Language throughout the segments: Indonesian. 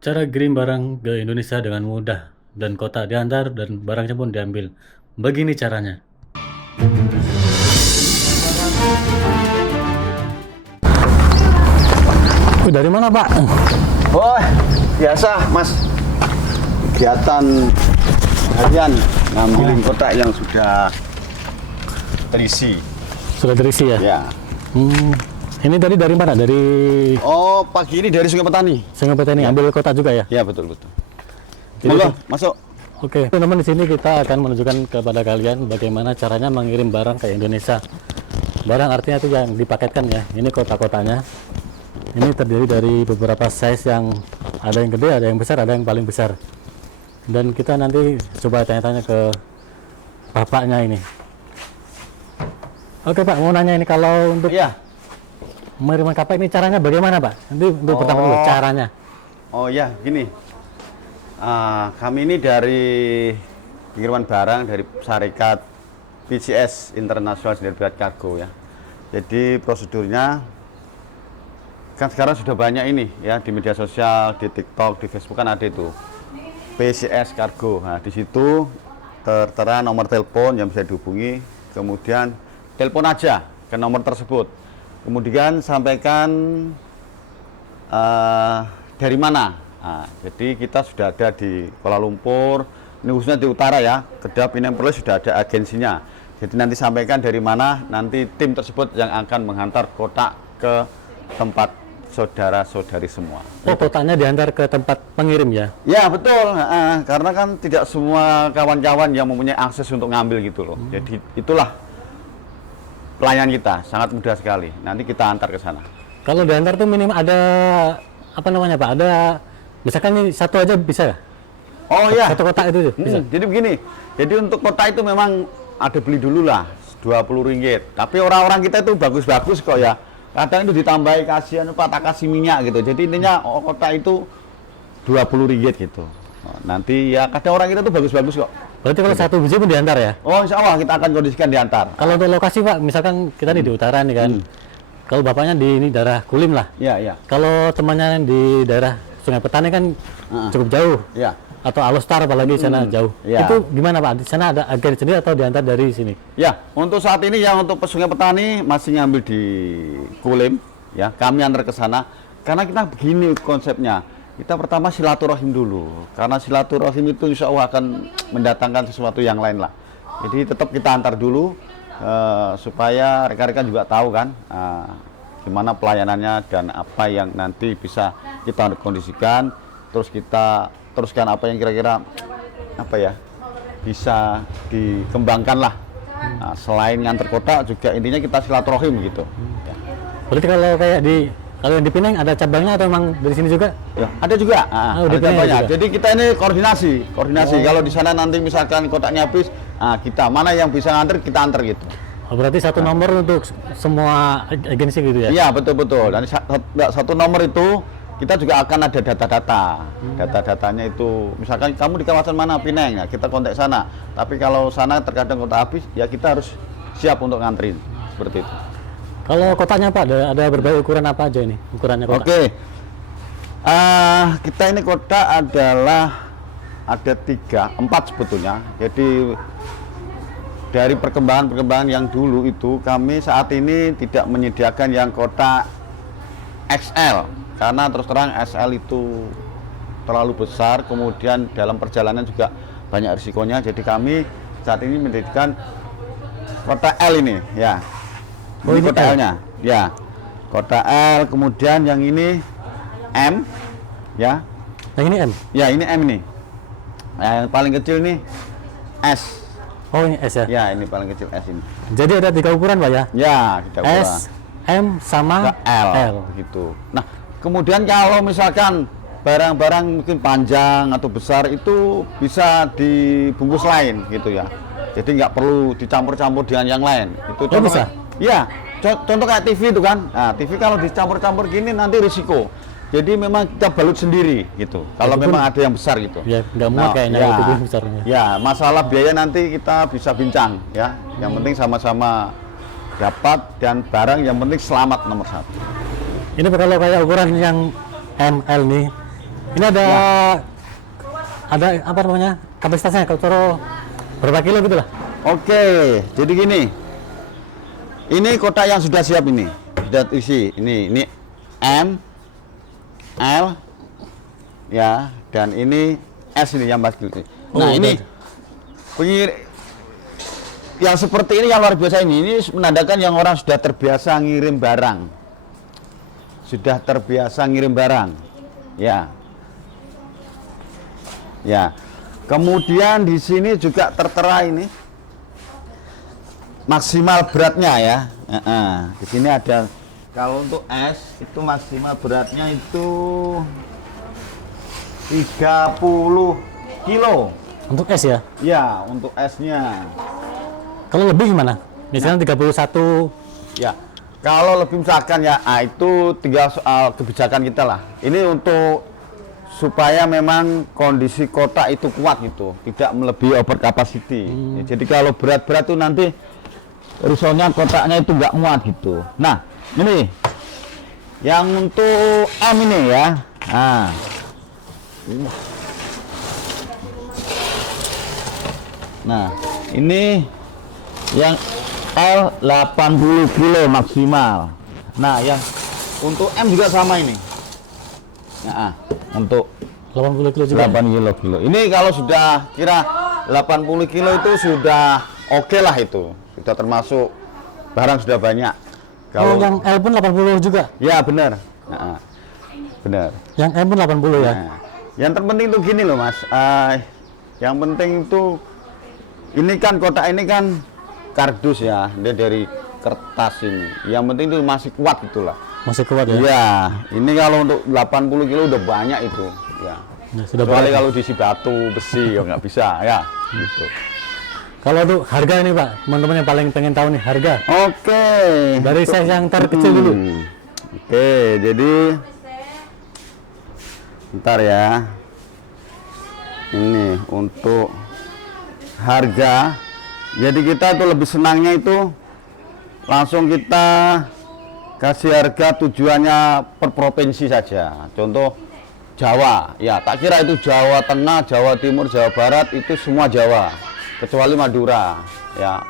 Cara kirim barang ke Indonesia dengan mudah dan kotak diantar dan barangnya pun diambil. Begini caranya. Dari mana, Pak? Oh, biasa Mas. Kegiatan harian ngambilin kotak yang sudah terisi. Sudah terisi ya? Ya. Ini tadi dari mana? Dari Oh, pagi ini dari Sungai Petani. Sungai Petani, ambil kotak juga ya? Ya, betul. Jadi- Monggo, masuk. Oke, teman-teman, di sini kita akan menunjukkan kepada kalian bagaimana caranya mengirim barang ke Indonesia. Barang artinya itu yang dipaketkan ya. Ini kotak-kotaknya. Ini terdiri dari beberapa size yang ada yang gede, ada yang besar, ada yang paling besar. Dan kita nanti coba tanya-tanya ke bapaknya ini. Oke Pak, mau nanya ini kalau untuk Iya. pengiriman kapak ini caranya bagaimana Pak? Nanti untuk pertama dulu caranya. Oh ya, gini. Kami ini dari pengiriman barang dari Syarikat PCS International Sendirian Cargo ya. Jadi prosedurnya kan sekarang sudah banyak ini ya di media sosial, di TikTok, di Facebook kan ada itu PCS Cargo. Nah, di situ tertera nomor telepon yang bisa dihubungi, kemudian telepon aja ke nomor tersebut. Kemudian sampaikan dari mana. Nah, jadi kita sudah ada di Kuala Lumpur, ini khususnya di utara ya, Kedap ini perlu sudah ada agensinya. Jadi nanti sampaikan dari mana, nanti tim tersebut yang akan menghantar kotak ke tempat saudara-saudari semua. Oh, kotaknya diantar ke tempat pengirim ya? Ya betul, karena kan tidak semua kawan-kawan yang mempunyai akses untuk ngambil gitu loh. Jadi itulah pelayanan kita, sangat mudah sekali. Nanti kita antar ke sana. Kalau diantar tuh minimal ada apa namanya Pak? Ada misalkan ini satu aja bisa ya? Oh ya, Satu kotak itu bisa. jadi begini. Jadi untuk kotak itu memang ada beli dulu lah, Rp20. Tapi orang-orang kita itu bagus-bagus kok ya. Kadang itu ditambahi kasihan Pak, tak kasih minyak gitu. Jadi intinya kotak itu Rp20 gitu. Nanti ya kadang orang kita tuh bagus-bagus kok. Berarti kalau satu biji pun diantar ya? Oh insya Allah kita akan kondisikan diantar. Kalau untuk lokasi Pak, misalkan kita di utara nih kan. Kalau bapaknya di ini daerah Kulim lah. Iya, iya. Kalau temannya di daerah Sungai Petani kan cukup jauh. Iya. Atau Alostar apalagi di sana jauh. Iya. Itu gimana Pak? Di sana ada agen sendiri atau diantar dari sini? Ya, untuk saat ini yang untuk Sungai Petani masih ngambil di Kulim, ya. Kami antar ke sana karena kita begini konsepnya. Kita pertama silaturahim dulu, karena silaturahim itu insya Allah akan mendatangkan sesuatu yang lain lah. Jadi tetap kita antar dulu supaya rekan-rekan juga tahu kan gimana pelayanannya dan apa yang nanti bisa kita kondisikan, terus kita teruskan apa yang kira-kira apa ya bisa dikembangkan lah. Nah, selain ngantar kotak juga intinya kita silaturahim gitu. Berarti kalau yang di Pinang ada cabangnya atau emang dari sini juga? Ya, ada juga. di Ada Pinang banyak. juga? Jadi kita ini koordinasi. Kalau di sana nanti misalkan kotaknya habis, kita mana yang bisa nganter kita antar gitu. Oh, berarti satu nomor untuk semua agensi gitu ya? Iya, betul. Dan satu nomor itu kita juga akan ada data-data. Data-datanya itu misalkan kamu di kawasan mana Pinang, ya kita kontak sana. Tapi kalau sana terkadang kotak habis, ya kita harus siap untuk nganterin. Seperti itu. Kalau kotaknya Pak, ada berbagai ukuran apa aja ini? Ukurannya kotak? Oke. Kita ini kotak adalah ada 4 sebetulnya. Jadi dari perkembangan yang dulu itu kami saat ini tidak menyediakan yang kotak XL karena terus terang XL itu terlalu besar, kemudian dalam perjalanan juga banyak risikonya. Jadi kami saat ini menjadikan kotak L ini ya. Oh, ini kotak L? L-nya. Ya. Kotak L, kemudian yang ini M ya. Yang ini M? Ya, ini M ini. Nah, yang paling kecil ini S. Oh, ini S ya? Ya, ini paling kecil S ini. Jadi ada 3 ukuran Pak ya? Ya, kita ubah S, M, sama ke L, gitu. Nah, kemudian kalau misalkan barang-barang mungkin panjang atau besar itu bisa dibungkus lain gitu ya. Jadi nggak perlu dicampur-campur dengan yang lain. Itu Oh, bisa? Iya, contoh kayak TV itu kan. Nah, TV kalau dicampur-campur gini nanti risiko. Jadi memang kita balut sendiri gitu. Kalau Itu pun- memang ada yang besar gitu. Ya, nggak muat kayaknya ya, itu besarnya. ya, masalah biaya nanti kita bisa bincang ya. Yang penting sama-sama dapat dan barang yang penting selamat nomor 1. Ini kalau kayak ukuran yang ML nih, Ini ada apa namanya kapasitasnya kalau taruh berapa kilo gitu lah. Oke, jadi gini. Ini kotak yang sudah siap ini. Sudah isi. Ini M, L, ya, dan ini S ini yang 4 kilo. Nah, ini yang seperti ini yang luar biasa ini menandakan yang orang sudah terbiasa ngirim barang. Sudah terbiasa ngirim barang. Ya. Ya. Kemudian di sini juga tertera ini maksimal beratnya ya. Di sini ada, kalau untuk es itu maksimal beratnya itu 30 kilo. Untuk es ya? Ya, untuk esnya. Kalau lebih gimana? Misalnya 31. Ya, kalau lebih misalkan ya, itu tinggal soal kebijakan kita lah. Ini untuk supaya memang kondisi kotak itu kuat gitu, tidak melebihi over capacity. Ya, jadi kalau berat-berat tuh nanti risaunya kotaknya itu nggak muat gitu. Nah, ini yang untuk M ini ya. Nah, ini yang L 80 kilo maksimal. Nah, yang untuk M juga sama ini. Nah, untuk 80 kilo juga. 8 kilo. Ini kalau sudah kira 80 kilo itu sudah oke lah itu. Sudah termasuk barang sudah banyak. Kalau yang L pun 80 juga? Ya, benar. Nah, benar. Yang M pun 80 ya? Nah, yang terpenting itu gini loh, Mas. Yang penting itu ini kan kotak ini kan kardus ya, dia dari kertas ini. Yang penting itu masih kuat gitulah. Masih kuat ya? Iya, ini kalau untuk 80 kilo udah banyak itu. Ya. Nah, sudah Kecuali banyak. kalau diisi batu, besi, ya nggak bisa ya. Gitu. Kalau untuk harga ini Pak, teman-teman yang paling pengen tahu nih harga. Oke. Dari size yang terkecil dulu. Oke, jadi ntar ya. Ini untuk harga. Jadi kita itu lebih senangnya itu langsung kita kasih harga tujuannya per provinsi saja. Contoh Jawa, ya tak kira itu Jawa Tengah, Jawa Timur, Jawa Barat itu semua Jawa, kecuali Madura. Ya,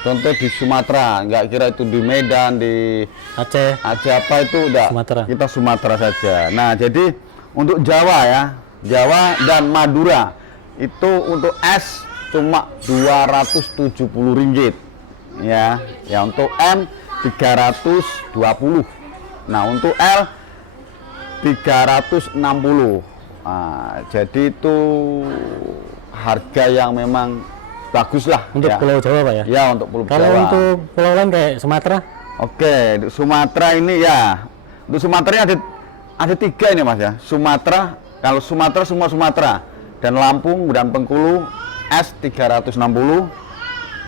contoh di Sumatera, nggak kira itu di Medan, di Aceh apa itu udah Sumatera. kita Sumatera saja. Nah, jadi untuk Jawa ya, Jawa dan Madura itu untuk es cuma 270 ringgit. Ya, ya untuk M 320. Nah, untuk L 360. Nah, jadi itu harga yang memang bagus lah Untuk ya. Pulau Jawa Pak ya? Ya, untuk Pulau Kalau Jawa. untuk pulau lain kayak Sumatera? Oke, untuk Sumatera ini ya. Untuk Sumatera ada 3 ini Mas ya. Sumatera, kalau Sumatera semua Sumatera dan Lampung dan Bengkulu S 360,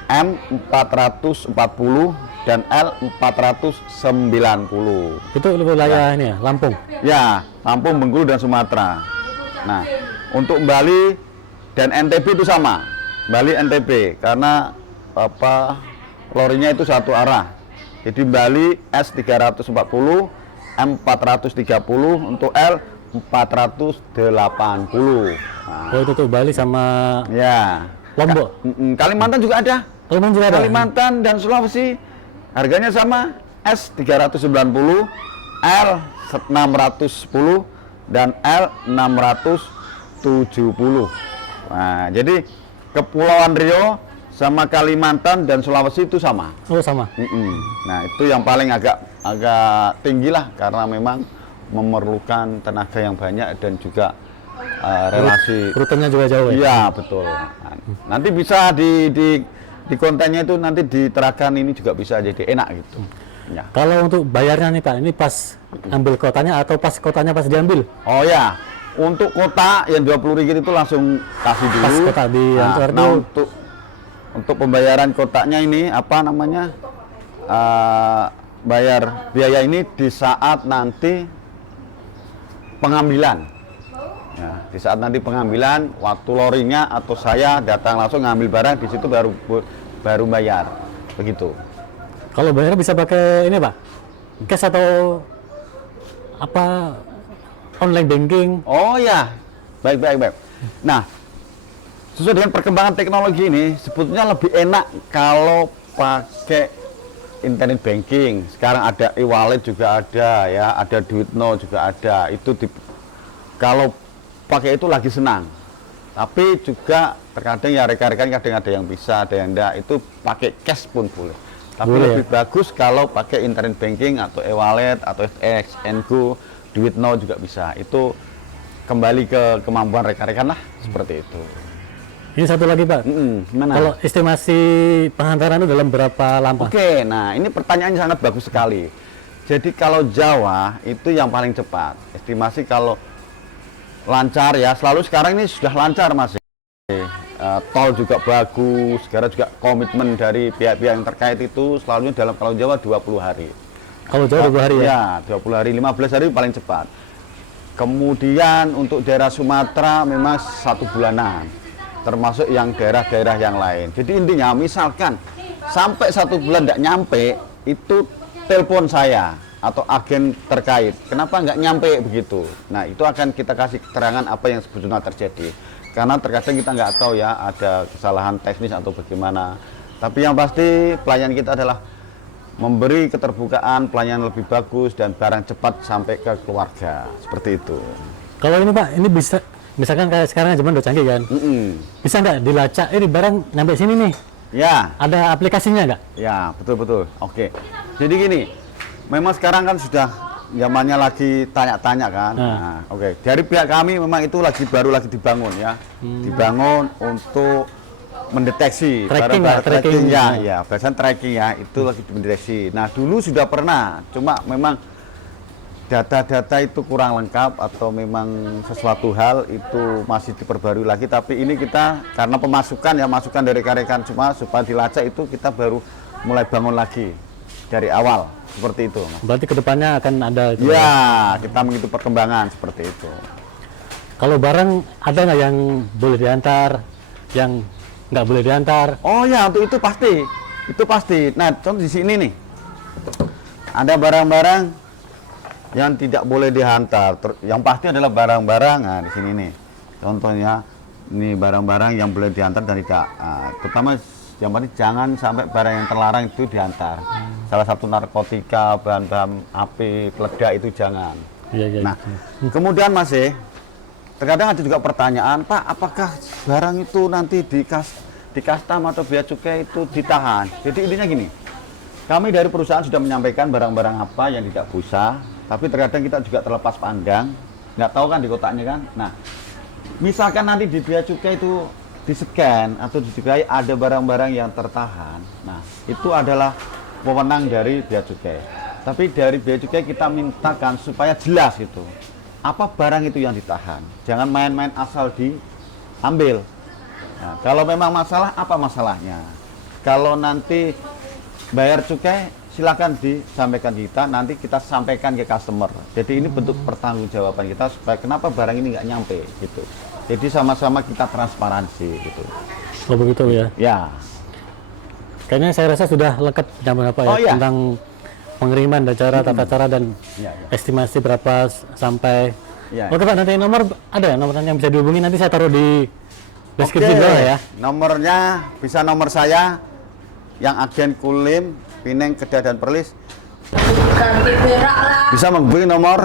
M 440 dan L 490. Itu wilayah ini ya, Lampung. Ya, Lampung, Bengkulu dan Sumatera. Nah, untuk Bali dan NTB itu sama. Bali NTB karena apa lorinya itu satu arah. Jadi Bali S 340, M 430, untuk L 480. Nah, Oh itu tuh Bali sama ya. Lombok. Kalimantan juga ada. Kalimantan juga ada? Kalimantan dan Sulawesi harganya sama, S 390, L 610 dan L 670. Nah, jadi Kepulauan Riau sama Kalimantan dan Sulawesi itu sama. Oh sama. Nah, itu yang paling agak tinggi lah karena memang memerlukan tenaga yang banyak dan juga relasi. Rutenya juga jauh ya? Iya, betul. Nah, nanti bisa di kontennya itu nanti diterapkan, ini juga bisa jadi enak gitu. Ya. Kalau untuk bayarnya nih Pak, ini pas ambil kotanya atau pas kotanya pas diambil? Oh ya, untuk kota yang 20 ringgit itu langsung kasih dulu. Pas kota di antar nah, dulu. untuk pembayaran kotaknya ini apa namanya? Bayar biaya ini di saat nanti pengambilan. Ya, di saat nanti pengambilan, waktu lorinya atau saya datang langsung ngambil barang di situ baru bayar. Begitu. Kalau bayarnya bisa pakai ini Pak? Cash atau apa online banking. Oh ya, baik. Nah, sesuai dengan perkembangan teknologi ini, sebetulnya lebih enak kalau pakai internet banking. Sekarang ada e-wallet juga ada ya, ada Duitno juga ada. Kalau pakai itu lagi senang. Tapi juga terkadang ya rekan-rekan kadang ada yang bisa, ada yang enggak. Itu pakai cash pun boleh. Tapi Boleh, lebih bagus kalau pakai internet banking atau e-wallet atau FX, Go, Duitno juga bisa. Itu kembali ke kemampuan rekan-rekan lah, seperti itu. Ini satu lagi Pak. Gimana? Kalau estimasi penghantaran itu dalam berapa lama? Oke, nah ini pertanyaannya sangat bagus sekali. Jadi kalau Jawa itu yang paling cepat. Estimasi kalau lancar ya, selalu sekarang ini sudah lancar Mas. Tol juga bagus, sekarang juga komitmen dari pihak-pihak yang terkait itu selalu dalam, kalau Jawa 20 hari. Kalau Jawa 20 hari ya? Ya, 20 hari, 15 hari paling cepat. Kemudian untuk daerah Sumatera memang 1 bulanan, termasuk yang daerah-daerah yang lain. Jadi intinya misalkan sampai 1 bulan tidak nyampe, itu telepon saya atau agen terkait. Kenapa nggak nyampe begitu? Nah itu akan kita kasih keterangan apa yang sebetulnya terjadi. Karena terkadang kita nggak tahu ya ada kesalahan teknis atau bagaimana. Tapi yang pasti pelayanan kita adalah memberi keterbukaan, pelayanan lebih bagus dan barang cepat sampai ke keluarga. Seperti itu. Kalau ini Pak, ini bisa, misalkan kayak sekarang zaman udah canggih kan? Bisa nggak dilacak, ini barang nyampe sini nih? Ya. Ada aplikasinya nggak? Ya, betul. Oke. Jadi gini, memang sekarang kan sudah zamannya lagi tanya-tanya kan. Nah, oke. Dari pihak kami memang itu baru lagi dibangun ya. Dibangun untuk mendeteksi tracking ya, bahasan tracking ya, itu lagi mendeteksi. Nah, dulu sudah pernah, cuma memang data-data itu kurang lengkap atau memang sesuatu hal itu masih diperbarui lagi, tapi ini kita karena pemasukan ya, masukan dari rekan-rekan semua supaya dilacak itu kita baru mulai bangun lagi dari awal seperti itu. Berarti kedepannya akan ada itu ya, kita mengikuti perkembangan seperti itu. Kalau barang ada nggak yang boleh diantar, yang nggak boleh diantar? Oh ya, untuk itu pasti. Nah, contoh di sini nih ada barang-barang yang tidak boleh dihantar. Yang pasti adalah barang-barang. Nah, di sini nih contohnya, ini barang-barang yang boleh diantar dan tidak. Terutama yang pasti jangan sampai barang yang terlarang itu diantar. Salah satu narkotika, bahan-bahan api, peledak itu jangan. Iya, Nah, kemudian masih terkadang ada juga pertanyaan, Pak, apakah barang itu nanti di kastam atau bea cukai itu ditahan? Jadi intinya gini, kami dari perusahaan sudah menyampaikan barang-barang apa yang tidak bisa, tapi terkadang kita juga terlepas pandang, nggak tahu kan di kotaknya kan. Nah, misalkan nanti di bea cukai itu di-scan atau dicukai ada barang-barang yang tertahan, nah itu adalah wewenang dari bea cukai. Tapi dari bea cukai kita mintakan supaya jelas itu, apa barang itu yang ditahan. Jangan main-main asal diambil. Nah, kalau memang masalah, apa masalahnya? Kalau nanti bayar cukai, silakan disampaikan kita, nanti kita sampaikan ke customer. Jadi ini bentuk pertanggungjawaban kita supaya kenapa barang ini nggak nyampe gitu. Jadi sama-sama kita transparansi gitu. Oh begitu ya? Ya. Kayaknya saya rasa sudah lengkap penjelasan Bapak ya, tentang pengiriman dan tata cara dan estimasi berapa sampai. Oke Pak, nanti nomor ada ya, nomor yang bisa dihubungi, nanti saya taruh di deskripsi bawah ya. Nomornya bisa nomor saya yang agen Kulim, Pineng, Kedah dan Perlis. Bisa menghubungi nomor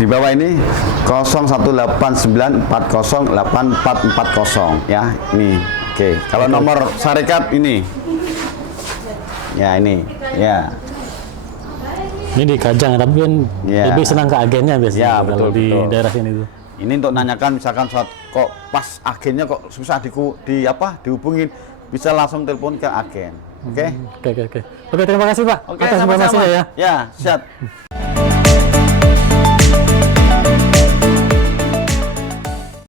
di bawah ini 0189408440 ya. Ini. Oke. Kalau nomor Sarekat ini. Ya ini. Ya. Ini di Kajang, tapi kan lebih senang ke agennya biasanya ya, kalau di daerah sini tuh. Ini untuk nanyakan misalkan kok pas agennya kok susah dihubungin, bisa langsung telepon ke agen. Oke, Oke, terima kasih Pak Oke, atas informasinya ya. Ya, siap.